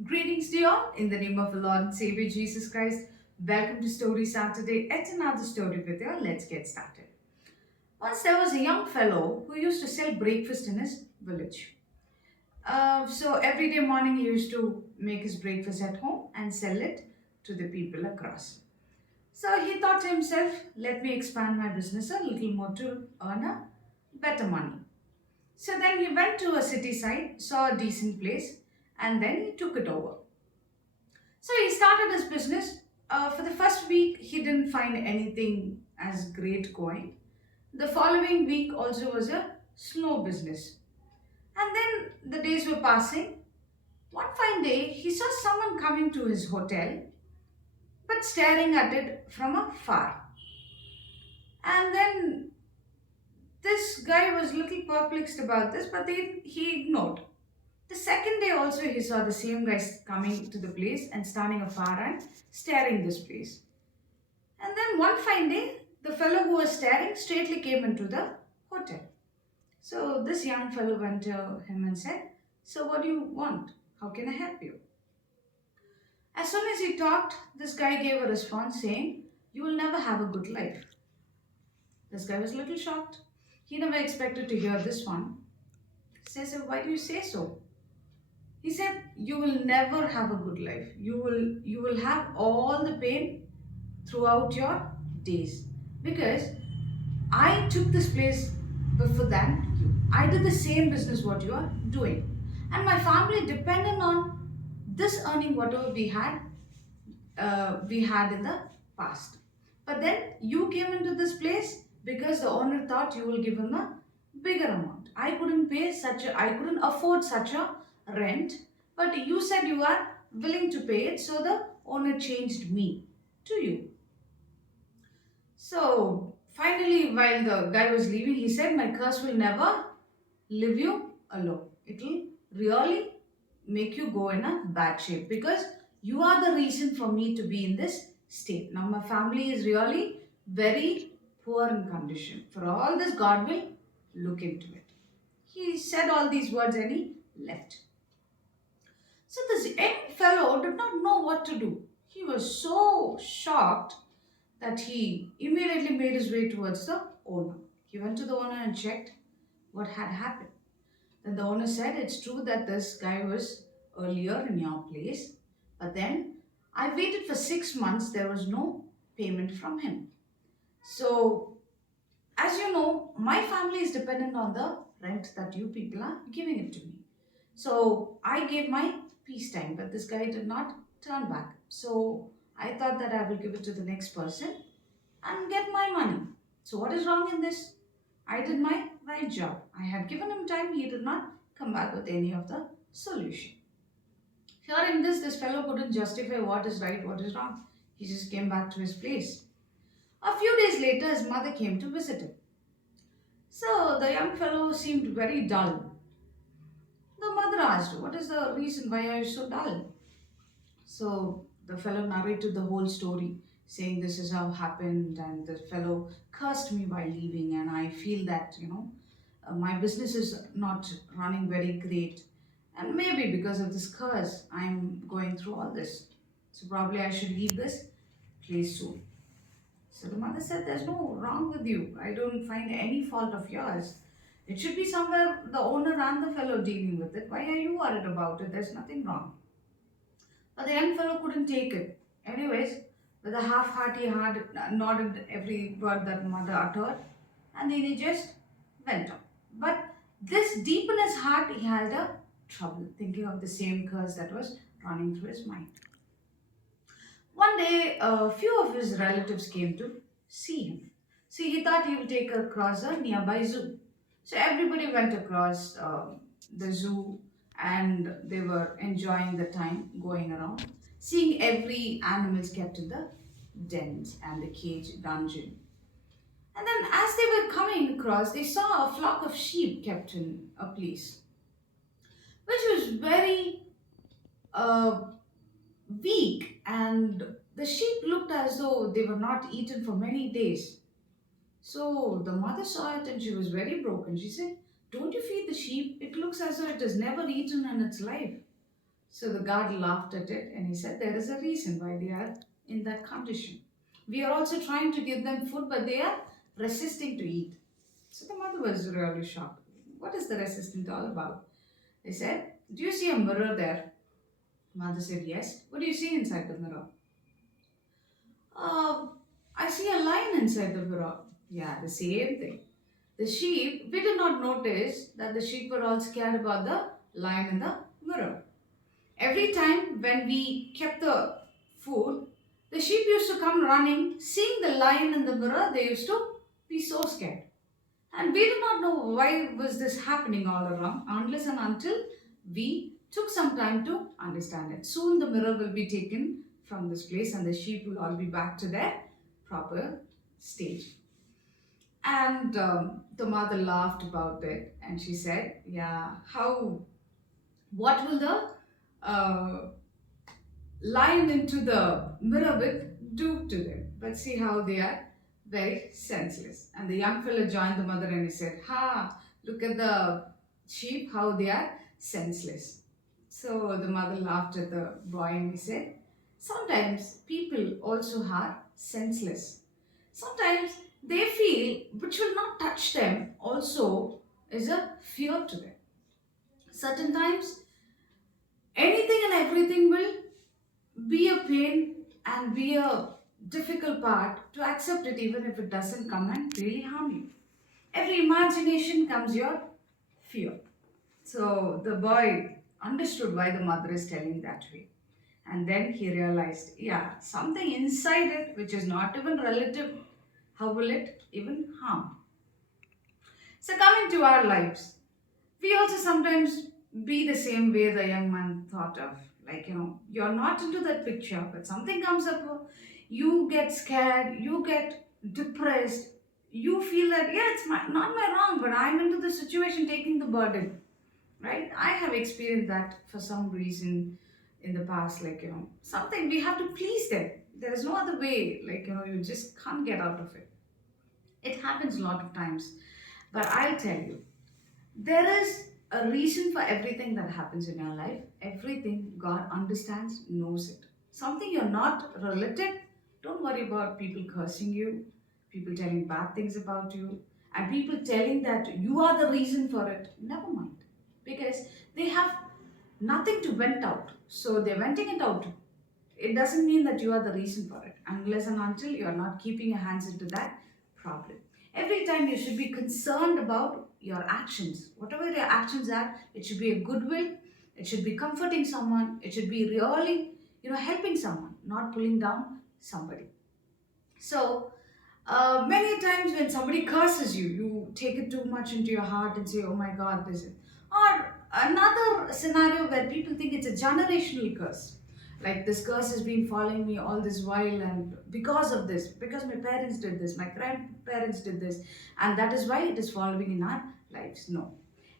Greetings to you all in the name of the Lord and Savior Jesus Christ. Welcome to Story Saturday. It's another story with you. Let's get started. Once there was a young fellow who used to sell breakfast in his village. So every day morning he used to make his breakfast at home and sell it to the people across. So he thought to himself, let me expand my business a little more to earn a better money. So then he went to a city side, saw a decent place, and then he took it over. So he started his business. For the first week, he didn't find anything as great going. The following week also was a slow business. And then the days were passing. One fine day, he saw someone coming to his hotel, but staring at it from afar. And then this guy was a little perplexed about this, but then he ignored. The second day also, he saw the same guy coming to the place and standing afar and staring this place. And then one fine day, the fellow who was staring straightly came into the hotel. So this young fellow went to him and said, so what do you want? How can I help you? As soon as he talked, this guy gave a response saying, you will never have a good life. This guy was a little shocked. He never expected to hear this one. Says, why do you say so? He said, you will never have a good life. You will have all the pain throughout your days. Because I took this place before than you. I did the same business what you are doing. And my family depended on this earning whatever we had in the past. But then you came into this place because the owner thought you will give him a bigger amount. I couldn't afford such a rent, but you said you are willing to pay it, so the owner changed me to you. So finally, while the guy was leaving, he said, my curse will never leave you alone. It will really make you go in a bad shape because you are the reason for me to be in this state. Now, my family is really very poor in condition. For all this, God will look into it. He said all these words and he left. So, this young fellow did not know what to do. He was so shocked that he immediately made his way towards the owner. He went to the owner and checked what had happened. Then the owner said, it's true that this guy was earlier in your place, but then I waited for 6 months, there was no payment from him. So, as you know, my family is dependent on the rent that you people are giving it to me. So, I gave my peace time, but this guy did not turn back. So, I thought that I will give it to the next person and get my money. So, what is wrong in this? I did my right job. I had given him time, he did not come back with any of the solution. Here in this fellow couldn't justify what is right, what is wrong. He just came back to his place. A few days later, his mother came to visit him. So the young fellow seemed very dull. The mother asked, what is the reason why are you so dull? So the fellow narrated the whole story, saying this is how happened, and the fellow cursed me while leaving, and I feel that my business is not running very great, and maybe because of this curse, I'm going through all this. So probably I should leave this place soon. So the mother said, "There's no wrong with you. I don't find any fault of yours. It should be somewhere the owner and the fellow dealing with it. Why are you worried about it? There's nothing wrong." But the young fellow couldn't take it. Anyways, with a half-hearty heart, nodded every word that mother uttered, and then he just went on. But this deep in his heart, he had a trouble thinking of the same curse that was running through his mind. One day, a few of his relatives came to see him. See, he thought he would take her across a nearby zoo. So everybody went across the zoo and they were enjoying the time going around, seeing every animals kept in the dens and the cage dungeon. And then as they were coming across, they saw a flock of sheep kept in a place, which was very uh, weak, and the sheep looked as though they were not eaten for many days. So the mother saw it and she was very broken. She said, don't you feed the sheep? It looks as though it has never eaten in its life. So the guard laughed at it and he said, there is a reason why they are in that condition. We are also trying to give them food, but they are resisting to eat. So the mother was really shocked. What is the resistance all about? They said, do you see a mirror there? Mother said, yes. What do you see inside the mirror? Uh, I see a lion inside the mirror. Yeah, the same thing. The sheep, we did not notice that the sheep were all scared about the lion in the mirror. Every time when we kept the food, the sheep used to come running, seeing the lion in the mirror, they used to be so scared. And we did not know why was this happening all around unless and until we took some time to understand it. Soon the mirror will be taken from this place and the sheep will all be back to their proper stage. And the mother laughed about it and she said, yeah, what will the uh, line into the mirror with do to them? But see how they are very senseless. And the young fellow joined the mother and he said, ha, look at the sheep, how they are senseless. So the mother laughed at the boy and he said, sometimes people also are senseless. Sometimes they feel which will not touch them also is a fear to them. Certain times anything and everything will be a pain and be a difficult part to accept it even if it doesn't come and really harm you. Every imagination comes your fear. So the boy understood why the mother is telling that way. And then he realized, yeah, something inside it which is not even relative, how will it even harm? So coming to our lives, we also sometimes be the same way the young man thought of. Like, you're not into that picture, but something comes up, you get scared, you get depressed, you feel that, yeah, it's not my wrong, but I'm into the situation taking the burden, right? I have experienced that for some reason in the past, like, something we have to please them. There is no other way, like, you just can't get out of it. It happens a lot of times, but I'll tell you, there is a reason for everything that happens in your life. Everything God understands, knows it. Something you're not related, don't worry about people cursing you, people telling bad things about you, and people telling that you are the reason for it. Never mind. Because they have nothing to vent out. So they're venting it out. It doesn't mean that you are the reason for it, unless and until you are not keeping your hands into that problem. Every time you should be concerned about your actions. Whatever your actions are, it should be a goodwill, it should be comforting someone, it should be really, helping someone, not pulling down somebody. So, many times when somebody curses you, you take it too much into your heart and say, oh my God, this is. Or another scenario where people think it's a generational curse. Like this curse has been following me all this while, and because of this, because my parents did this, my grandparents did this, and that is why it is following in our lives. No.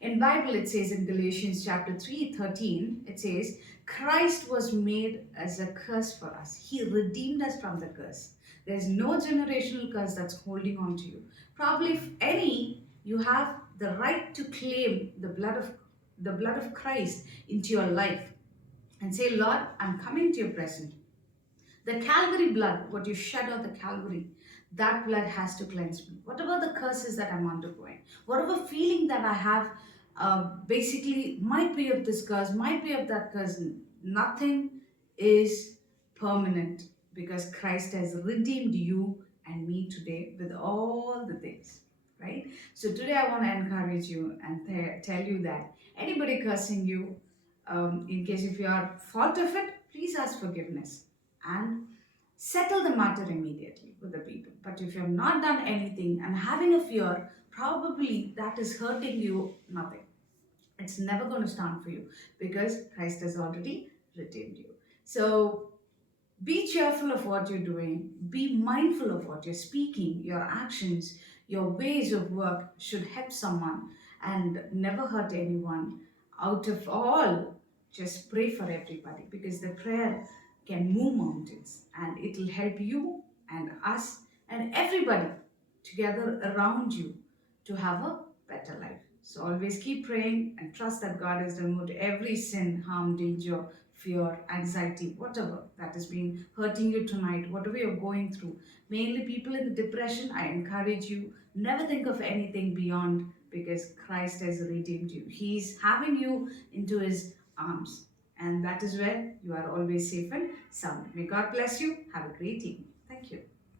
In Bible it says in Galatians chapter 3:13, it says, Christ was made as a curse for us. He redeemed us from the curse. There's no generational curse that's holding on to you. Probably, if any, you have the right to claim the blood of Christ into your life and say, Lord, I'm coming to your presence. The Calvary blood, what you shed on the Calvary, that blood has to cleanse me. Whatever the curses that I'm undergoing, whatever feeling that I have, basically might be of this curse, might be of that curse. Nothing is permanent because Christ has redeemed you and me today with all the things, right? So today I want to encourage you and tell you that anybody cursing you, in case if you are fault of it, please ask forgiveness and settle the matter immediately with the people. But if you have not done anything and having a fear, probably that is hurting you nothing. It's never going to stand for you because Christ has already redeemed you. So be cheerful of what you're doing, be mindful of what you're speaking, your actions, your ways of work should help someone and never hurt anyone. Out of all, just pray for everybody because the prayer can move mountains and it will help you and us and everybody together around you to have a better life. So always keep praying and trust that God has removed every sin, harm, danger fear, anxiety, whatever that has been hurting you tonight, whatever you're going through. Mainly people in the depression, I encourage you, never think of anything beyond, because Christ has redeemed you. He's having you into his arms. And that is where you are always safe and sound. May God bless you. Have a great evening. Thank you.